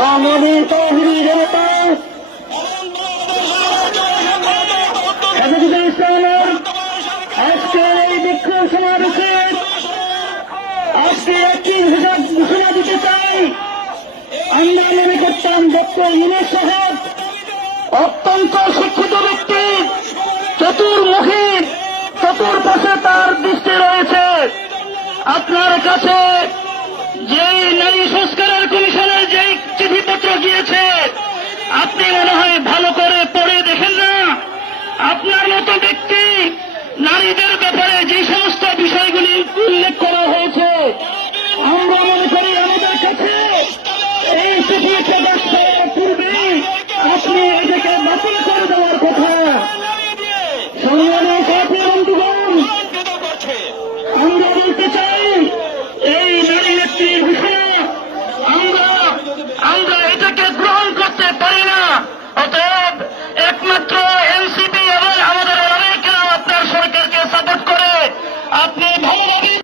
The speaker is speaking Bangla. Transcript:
তহবিল জনতা আজকের এই বিক্ষোভ সমাবেশে আজকে একটি ঘোষণা দিতে চাই আমরা মনে করতাম অত্যন্ত শিক্ষিত ব্যক্তি চতুর্মুখী চতুর্পাশে তার দৃষ্টি রয়েছে। আপনার কাছে আমরা বলতে চাই। এই